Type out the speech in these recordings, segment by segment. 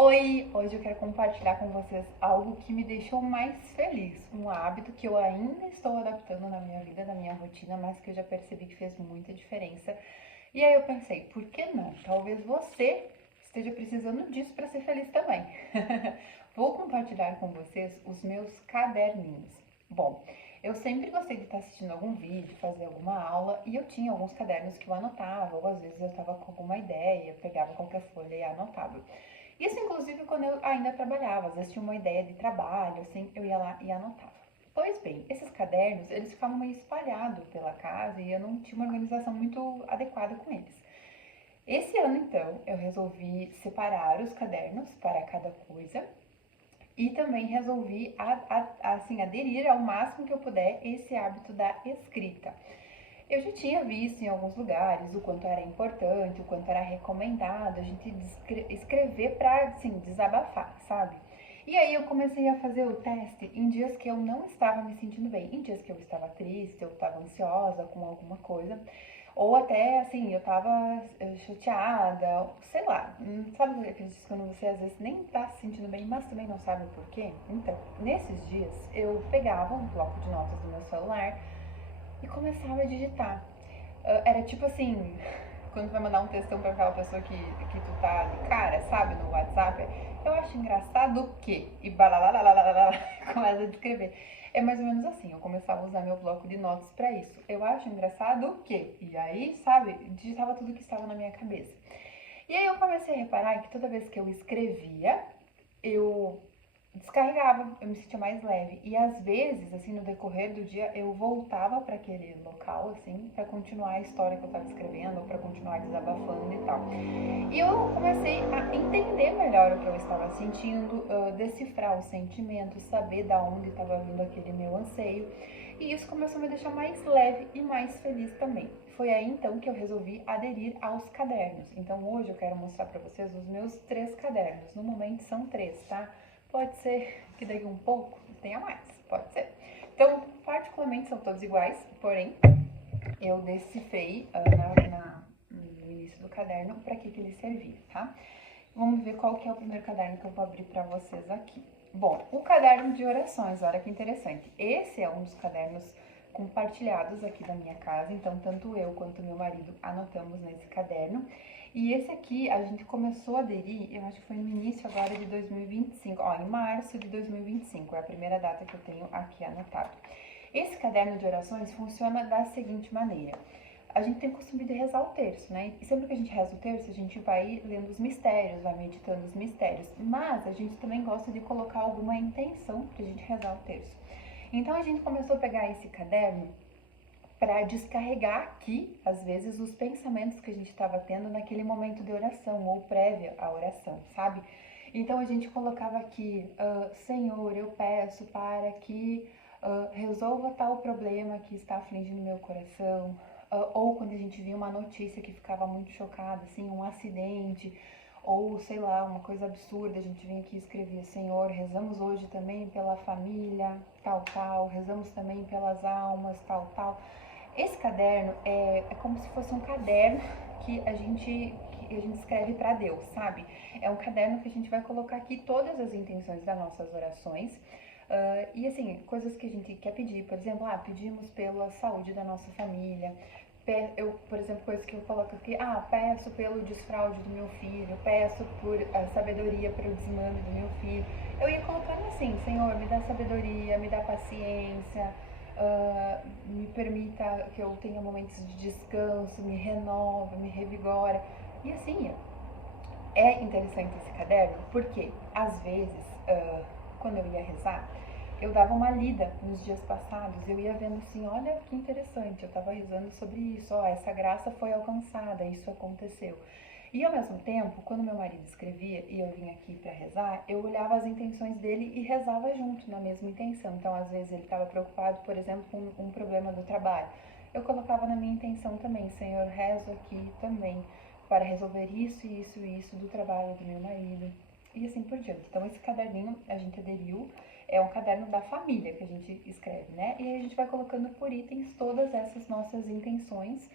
Oi! Hoje eu quero compartilhar com vocês algo que me deixou mais feliz, um hábito que eu ainda estou adaptando na minha vida, na minha rotina, mas que eu já percebi que fez muita diferença. E aí eu pensei, por que não? Talvez você esteja precisando disso para ser feliz também. Vou compartilhar com vocês os meus caderninhos. Bom, eu sempre gostei de estar assistindo algum vídeo, fazer alguma aula, e eu tinha alguns cadernos que eu anotava, ou às vezes eu estava com alguma ideia, pegava qualquer folha e anotava. Isso, inclusive, quando eu ainda trabalhava, às vezes tinha uma ideia de trabalho, assim, eu ia lá e anotava. Pois bem, esses cadernos, eles ficavam meio espalhados pela casa e eu não tinha uma organização muito adequada com eles. Esse ano, então, eu resolvi separar os cadernos para cada coisa e também resolvi, assim, aderir ao máximo que eu puder esse hábito da escrita. Eu já tinha visto em alguns lugares o quanto era importante, o quanto era recomendado a gente escrever para, assim, desabafar, sabe? E aí eu comecei a fazer o teste em dias que eu não estava me sentindo bem, em dias que eu estava triste, eu estava ansiosa com alguma coisa, ou até, assim, eu estava chateada, sei lá, sabe aqueles dias quando você às vezes nem tá se sentindo bem, mas também não sabe o porquê? Então, nesses dias eu pegava um bloco de notas do meu celular e começava a digitar. Era tipo assim, quando tu vai mandar um textão pra aquela pessoa que tu tá de cara, sabe, no WhatsApp, eu acho engraçado o quê? E balalalalala, começa a descrever. É mais ou menos assim, eu começava a usar meu bloco de notas pra isso. Eu acho engraçado o quê? E aí, sabe, digitava tudo que estava na minha cabeça. E aí eu comecei a reparar que toda vez que eu escrevia, eu descarregava, eu me sentia mais leve. E às vezes, assim, no decorrer do dia, eu voltava para aquele local, assim, para continuar a história que eu estava escrevendo, ou para continuar desabafando e tal. E eu comecei a entender melhor o que eu estava sentindo, decifrar os sentimentos, saber da onde estava vindo aquele meu anseio. E isso começou a me deixar mais leve e mais feliz também. Foi aí então que eu resolvi aderir aos cadernos. Então hoje eu quero mostrar para vocês os meus 3 cadernos. No momento são 3, tá? Pode ser que daqui um pouco tenha mais, pode ser. Então, particularmente são todos iguais, porém, eu decifrei no início do caderno para que ele servia, tá? Vamos ver qual que é o primeiro caderno que eu vou abrir para vocês aqui. Bom, o caderno de orações, olha que interessante. Esse é um dos cadernos compartilhados aqui da minha casa, então tanto eu quanto meu marido anotamos nesse caderno. E esse aqui a gente começou a aderir, eu acho que foi no início agora de 2025, ó, em março de 2025, é a primeira data que eu tenho aqui anotado. Esse caderno de orações funciona da seguinte maneira. A gente tem o costume de rezar o terço, né? E sempre que a gente reza o terço, a gente vai lendo os mistérios, vai meditando os mistérios. Mas a gente também gosta de colocar alguma intenção pra gente rezar o terço. Então a gente começou a pegar esse caderno para descarregar aqui, às vezes, os pensamentos que a gente estava tendo naquele momento de oração ou prévia à oração, sabe? Então a gente colocava aqui, Senhor, eu peço para que resolva tal problema que está afligindo meu coração. Ou quando a gente via uma notícia que ficava muito chocada, assim, um acidente, ou sei lá, uma coisa absurda, a gente vinha aqui e escrevia: Senhor, rezamos hoje também pela família, tal, tal, rezamos também pelas almas, tal, tal. Esse caderno é como se fosse um caderno que a gente escreve para Deus, sabe? É um caderno que a gente vai colocar aqui todas as intenções das nossas orações. E assim, coisas que a gente quer pedir, por exemplo, pedimos pela saúde da nossa família. Por exemplo, coisas que eu coloco aqui, peço pelo desfraude do meu filho, peço por sabedoria para o desmame do meu filho. Eu ia colocando assim: Senhor, me dá sabedoria, me dá paciência, me permita que eu tenha momentos de descanso, me renova, me revigora. E assim, é interessante esse caderno porque, às vezes, quando eu ia rezar, eu dava uma lida nos dias passados, eu ia vendo assim: olha que interessante, eu estava rezando sobre isso, essa graça foi alcançada, isso aconteceu. E ao mesmo tempo, quando meu marido escrevia e eu vinha aqui para rezar, eu olhava as intenções dele e rezava junto na mesma intenção. Então, às vezes ele estava preocupado, por exemplo, com um problema do trabalho. Eu colocava na minha intenção também: Senhor, rezo aqui também para resolver isso, isso e isso do trabalho do meu marido. E assim por diante. Então, esse caderninho a gente aderiu, é um caderno da família que a gente escreve, né? E aí a gente vai colocando por itens todas essas nossas intenções,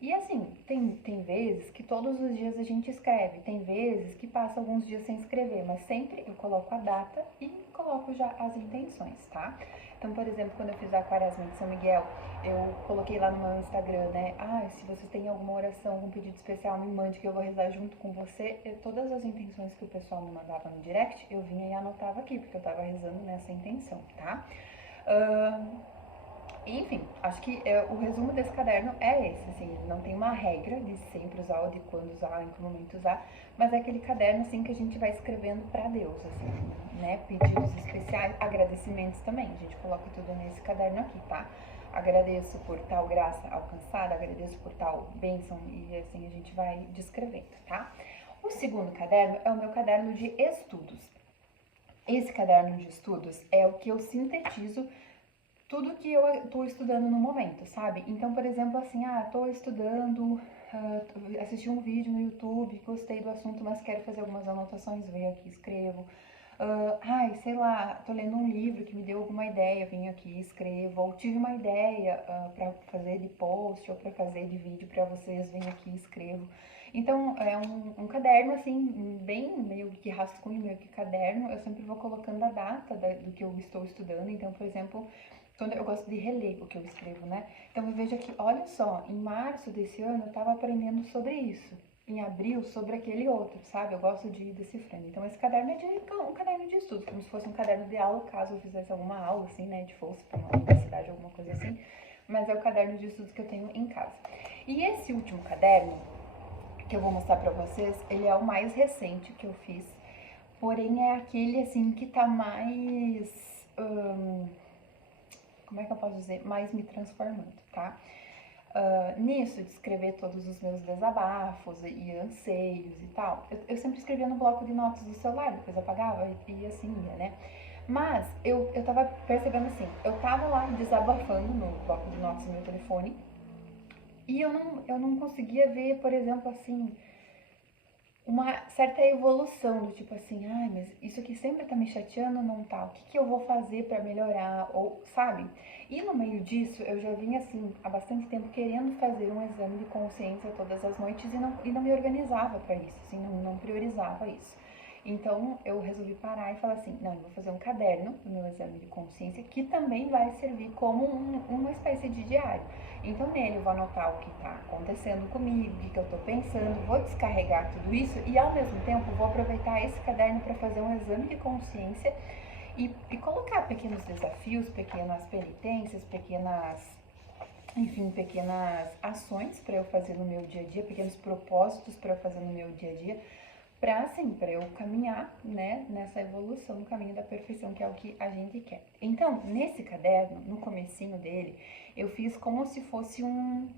E assim, tem vezes que todos os dias a gente escreve, tem vezes que passa alguns dias sem escrever, mas sempre eu coloco a data e coloco já as intenções, tá? Então, por exemplo, quando eu fiz a Quaresma de São Miguel, eu coloquei lá no meu Instagram, né? Se você tem alguma oração, algum pedido especial, me mande que eu vou rezar junto com você. Todas as intenções que o pessoal me mandava no direct, eu vinha e anotava aqui, porque eu tava rezando nessa intenção, tá? Enfim, acho que o resumo desse caderno é esse, assim, não tem uma regra de sempre usar ou de quando usar, em que momento usar, mas é aquele caderno, assim, que a gente vai escrevendo para Deus, assim, né, pedidos especiais, agradecimentos também, a gente coloca tudo nesse caderno aqui, tá? Agradeço por tal graça alcançada, agradeço por tal bênção, e assim a gente vai descrevendo, tá? O segundo caderno é o meu caderno de estudos. Esse caderno de estudos é o que eu sintetizo tudo que eu estou estudando no momento, sabe? Então, por exemplo, assim, estou estudando, assisti um vídeo no YouTube, gostei do assunto, mas quero fazer algumas anotações, venho aqui, escrevo. Sei lá, tô lendo um livro que me deu alguma ideia, venho aqui, escrevo. Ou tive uma ideia para fazer de post ou para fazer de vídeo para vocês, venho aqui, escrevo. Então, é um caderno, assim, bem meio que rascunho, meio que caderno. Eu sempre vou colocando a data do que eu estou estudando. Então, por exemplo, quando eu gosto de reler o que eu escrevo, né? Então eu vejo aqui, olha só, em março desse ano eu estava aprendendo sobre isso, em abril sobre aquele outro, sabe? Eu gosto de ir decifrando. Então esse caderno é um caderno de estudos, como se fosse um caderno de aula, caso eu fizesse alguma aula, assim, né, de fosse para uma universidade, alguma coisa assim. Mas é o caderno de estudos que eu tenho em casa. E esse último caderno, que eu vou mostrar para vocês, ele é o mais recente que eu fiz, porém é aquele, assim, que tá mais... como é que eu posso dizer, mais me transformando, tá? Nisso, de escrever todos os meus desabafos e anseios e tal, eu sempre escrevia no bloco de notas do celular, depois apagava e assim ia, né? Mas eu tava percebendo assim, eu tava lá desabafando no bloco de notas do meu telefone e eu não conseguia ver, por exemplo, assim, uma certa evolução do tipo assim, mas isso aqui sempre tá me chateando, não tá? O que que eu vou fazer para melhorar? Ou, sabe? E no meio disso, eu já vinha assim, há bastante tempo querendo fazer um exame de consciência todas as noites e não me organizava para isso, assim, não priorizava isso. Então eu resolvi parar e falar assim, não, eu vou fazer um caderno do meu exame de consciência que também vai servir como uma espécie de diário. Então nele eu vou anotar o que está acontecendo comigo, o que eu estou pensando, vou descarregar tudo isso e ao mesmo tempo vou aproveitar esse caderno para fazer um exame de consciência e colocar pequenos desafios, pequenas penitências, pequenas ações para eu fazer no meu dia a dia, pequenos propósitos para eu fazer no meu dia a dia, para eu caminhar, né, nessa evolução no caminho da perfeição, que é o que a gente quer. Então, nesse caderno, no comecinho dele, eu fiz como se fosse um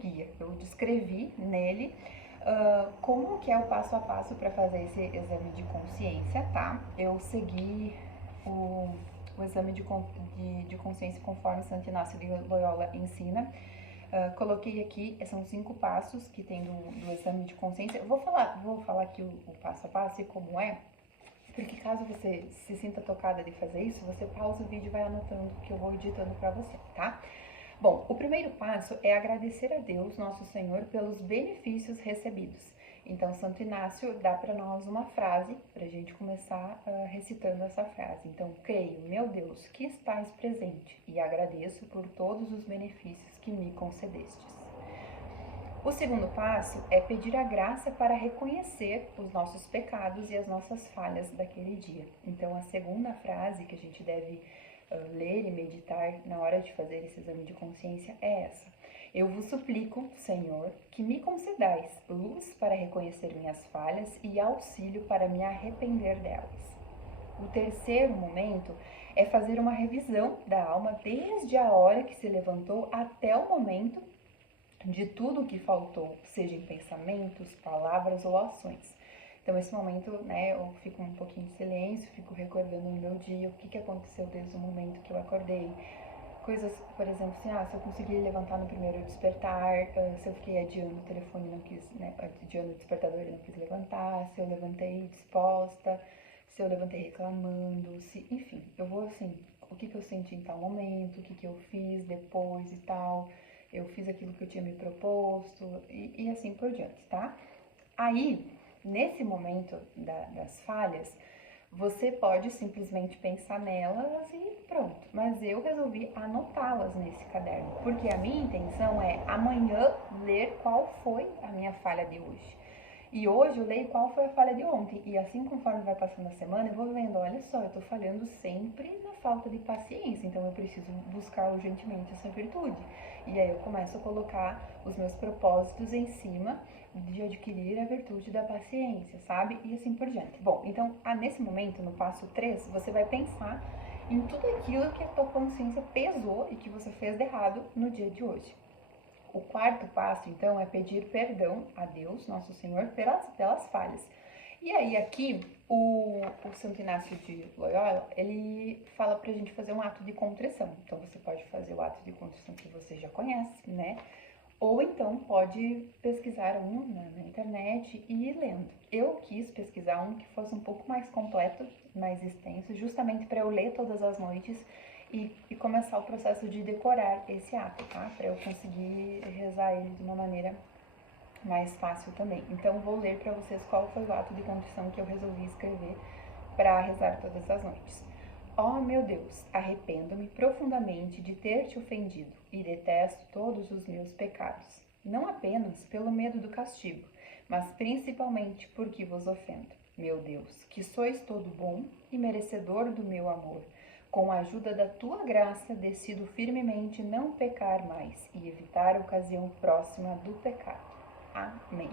guia. Eu descrevi nele como que é o passo a passo para fazer esse exame de consciência, tá? Eu segui o exame de consciência conforme Santo Inácio de Loyola ensina. Coloquei aqui, são 5 passos que tem do exame de consciência. Eu vou falar aqui o passo a passo e como é, porque caso você se sinta tocada de fazer isso, você pausa o vídeo e vai anotando que eu vou editando para você, tá? Bom, o primeiro passo é agradecer a Deus, nosso Senhor, pelos benefícios recebidos. Então, Santo Inácio dá para nós uma frase para a gente começar recitando essa frase. Então, creio, meu Deus, que estás presente e agradeço por todos os benefícios que me concedestes. O segundo passo é pedir a graça para reconhecer os nossos pecados e as nossas falhas daquele dia. Então, a segunda frase que a gente deve ler e meditar na hora de fazer esse exame de consciência é essa. Eu vos suplico, Senhor, que me concedais luz para reconhecer minhas falhas e auxílio para me arrepender delas. O terceiro momento é fazer uma revisão da alma desde a hora que se levantou até o momento de tudo o que faltou, seja em pensamentos, palavras ou ações. Então, esse momento, né, eu fico um pouquinho de silêncio, fico recordando no meu dia o que aconteceu desde o momento que eu acordei. Coisas, por exemplo, assim, se eu consegui levantar no primeiro despertar, se eu fiquei adiando o telefone e não quis, né, adiando o despertador e não quis levantar, se eu levantei disposta, se eu levantei reclamando, enfim, eu vou assim, o que eu senti em tal momento, o que eu fiz depois e tal. eu fiz aquilo que eu tinha me proposto e assim por diante, tá? Aí, nesse momento das falhas, você pode simplesmente pensar nelas e pronto. Mas eu resolvi anotá-las nesse caderno, porque a minha intenção é amanhã ler qual foi a minha falha de hoje. E hoje eu leio qual foi a falha de ontem. E assim, conforme vai passando a semana, eu vou vendo, olha só, eu tô falhando sempre na falta de paciência, então eu preciso buscar urgentemente essa virtude. E aí eu começo a colocar os meus propósitos em cima de adquirir a virtude da paciência, sabe? E assim por diante. Bom, então, nesse momento, no passo 3, você vai pensar em tudo aquilo que a tua consciência pesou e que você fez de errado no dia de hoje. O quarto passo, então, é pedir perdão a Deus, nosso Senhor, pelas falhas. E aí, aqui, o Santo Inácio de Loyola, ele fala pra gente fazer um ato de contrição. Então, você pode fazer o ato de contrição que você já conhece, né? Ou então pode pesquisar um na internet e ir lendo. Eu quis pesquisar um que fosse um pouco mais completo, mais extenso, justamente para eu ler todas as noites e começar o processo de decorar esse ato, tá? Para eu conseguir rezar ele de uma maneira mais fácil também. Então vou ler para vocês qual foi o ato de contrição que eu resolvi escrever para rezar todas as noites. Ó meu Deus, arrependo-me profundamente de ter te ofendido e detesto todos os meus pecados, não apenas pelo medo do castigo, mas principalmente porque vos ofendo. Meu Deus, que sois todo bom e merecedor do meu amor, com a ajuda da tua graça, decido firmemente não pecar mais e evitar a ocasião próxima do pecado. Amém.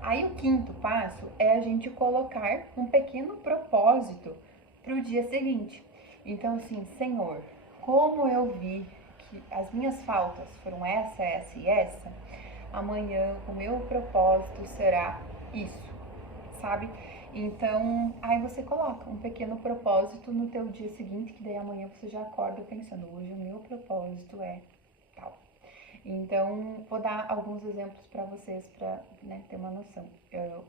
Aí o quinto passo é a gente colocar um pequeno propósito para o dia seguinte. Então, assim, Senhor, como eu vi que as minhas faltas foram essa e essa, amanhã o meu propósito será isso, sabe? Então, aí você coloca um pequeno propósito no teu dia seguinte, que daí amanhã você já acorda pensando, hoje o meu propósito é tal. Então, vou dar alguns exemplos para vocês para ter uma noção.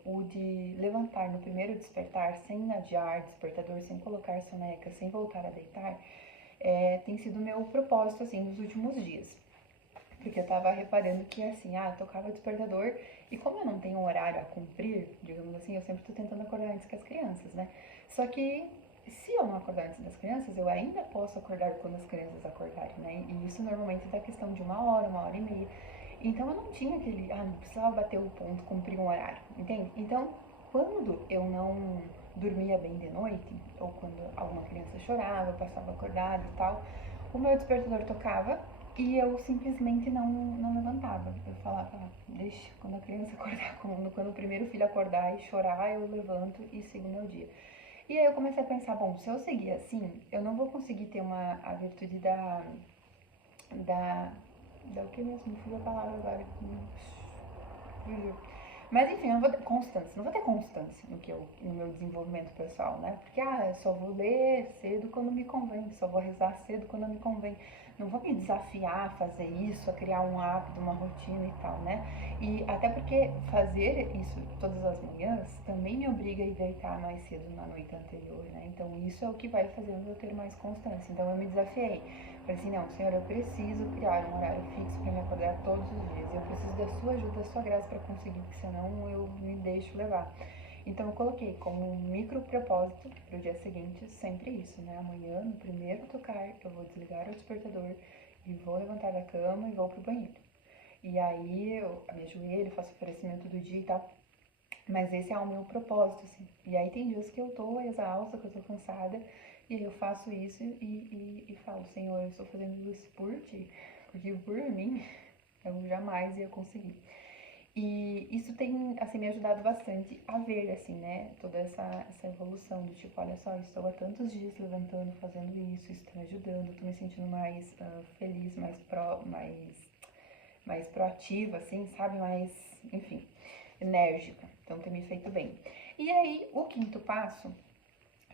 O de levantar no primeiro despertar, sem adiar despertador, sem colocar soneca, sem voltar a deitar, tem sido meu propósito assim nos últimos dias. Porque eu tava reparando que assim, eu tocava despertador e como eu não tenho um horário a cumprir, digamos assim, eu sempre tô tentando acordar antes que as crianças, né? Só que se eu não acordar antes das crianças, eu ainda posso acordar quando as crianças acordarem, né? E isso normalmente dá questão de uma hora e meia. Então eu não tinha aquele, não precisava bater o ponto, cumprir um horário, entende? Então, quando eu não dormia bem de noite, ou quando alguma criança chorava, eu passava acordada e tal, o meu despertador tocava e eu simplesmente não levantava. Eu falava, deixa, quando a criança acordar, quando o primeiro filho acordar e chorar, eu levanto e sigo o meu dia. E aí eu comecei a pensar, bom, se eu seguir assim, eu não vou conseguir ter a virtude da o que mesmo? Fugiu a palavra agora. Fugiu. Mas enfim, eu não vou ter constância, não vou ter constância no meu desenvolvimento pessoal, né? Porque, eu só vou ler cedo quando me convém, só vou rezar cedo quando me convém. Não vou me desafiar a fazer isso, a criar um hábito, uma rotina e tal, né? E até porque fazer isso todas as manhãs também me obriga a ir deitar mais cedo na noite anterior, né? Então isso é o que vai fazendo eu ter mais constância. Então eu me desafiei. Falei assim, não, Senhor, eu preciso criar um horário fixo para me acordar todos os dias. Eu preciso da sua ajuda, da sua graça para conseguir, porque senão eu me deixo levar. Então eu coloquei como um micro propósito para o dia seguinte sempre isso, né? Amanhã, no primeiro tocar, eu vou desligar o despertador e vou levantar da cama e vou pro banheiro. E aí eu me ajoelho, faço oferecimento do dia e tal. Mas esse é o meu propósito, assim. E aí tem dias que eu tô exausta, que eu tô cansada, e eu faço isso e falo, Senhor, eu estou fazendo isso por ti, porque por mim eu jamais ia conseguir. E isso tem, assim, me ajudado bastante a ver, assim, né, toda essa evolução do tipo, olha só, estou há tantos dias levantando, fazendo isso tá me ajudando, tô me sentindo mais feliz, mais proativa, assim, sabe, mais, enfim, enérgica. Então tem me feito bem. E aí, o quinto passo,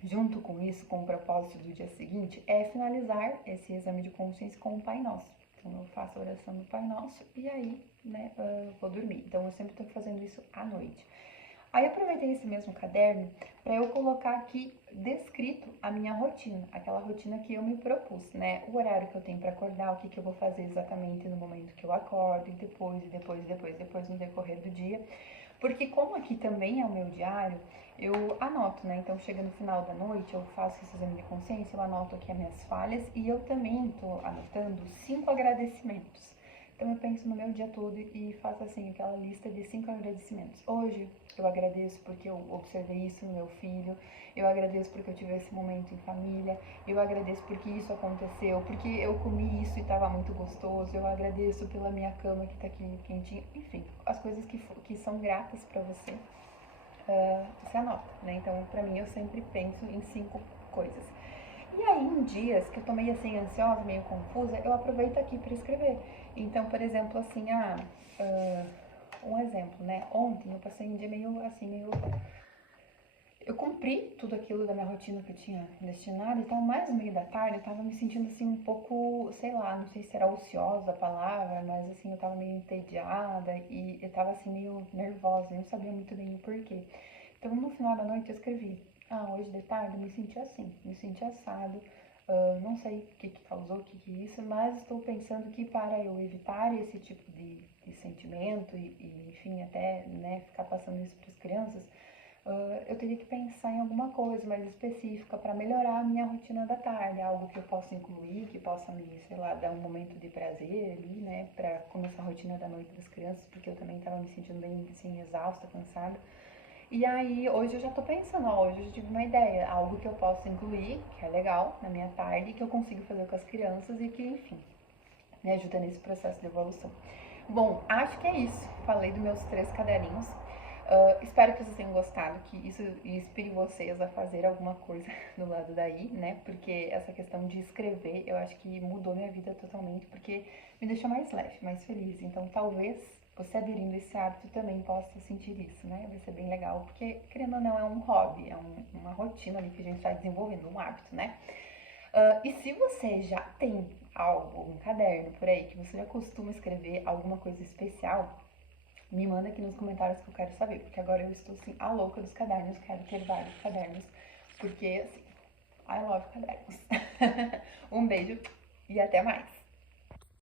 junto com isso, com o propósito do dia seguinte, é finalizar esse exame de consciência com o Pai Nosso. Então eu faço a oração do Pai Nosso e aí, né, eu vou dormir. Então eu sempre estou fazendo isso à noite. Aí eu aproveitei esse mesmo caderno para eu colocar aqui descrito a minha rotina, aquela rotina que eu me propus, né? O horário que eu tenho para acordar, o que eu vou fazer exatamente no momento que eu acordo, e depois no decorrer do dia. Porque como aqui também é o meu diário, eu anoto, né? Então chega no final da noite, eu faço esse exame de consciência, eu anoto aqui as minhas falhas e eu também tô anotando 5 agradecimentos. Então eu penso no meu dia todo e faço assim aquela lista de 5 agradecimentos. Hoje eu agradeço porque eu observei isso no meu filho, eu agradeço porque eu tive esse momento em família, eu agradeço porque isso aconteceu, porque eu comi isso e estava muito gostoso, eu agradeço pela minha cama que está aqui quentinha, enfim, as coisas que são gratas para você, você anota, né? Então, para mim, eu sempre penso em 5 coisas. E aí, em dias que eu tô meio assim, ansiosa, meio confusa, eu aproveito aqui para escrever. Então, por exemplo, assim, um exemplo, né? Ontem eu passei um dia meio assim, meio. Eu cumpri tudo aquilo da minha rotina que eu tinha destinado, então mais no meio da tarde eu tava me sentindo assim um pouco, sei lá, não sei se era ociosa a palavra, mas assim, eu tava meio entediada e eu tava assim meio nervosa, eu não sabia muito bem o porquê. Então no final da noite eu escrevi, hoje de tarde eu me senti assim, me senti assado, não sei o que causou, o que é isso, mas estou pensando que para eu evitar esse tipo de sentimento enfim, até, né, ficar passando isso para as crianças, eu teria que pensar em alguma coisa mais específica para melhorar a minha rotina da tarde, algo que eu possa incluir, que possa me, sei lá, dar um momento de prazer ali, né, para começar a rotina da noite das crianças, porque eu também estava me sentindo bem, assim, exausta, cansada. E aí, hoje eu já tô pensando, hoje eu já tive uma ideia, algo que eu possa incluir, que é legal, na minha tarde, que eu consigo fazer com as crianças e que, enfim, me ajuda nesse processo de evolução. Bom, acho que é isso. Falei dos meus 3 caderninhos. Espero que vocês tenham gostado, que isso inspire vocês a fazer alguma coisa do lado daí, né? Porque essa questão de escrever, eu acho que mudou minha vida totalmente, porque me deixou mais leve, mais feliz. Então, talvez você aderindo esse hábito também possa sentir isso, né? Vai ser bem legal, porque, querendo ou não, é um hobby, é uma rotina ali que a gente está desenvolvendo, um hábito, né? E se você já tem algo, um caderno por aí, que você já costuma escrever alguma coisa especial, me manda aqui nos comentários que eu quero saber, porque agora eu estou assim, a louca dos cadernos, quero ter vários cadernos, porque assim, I love cadernos. Um beijo e até mais!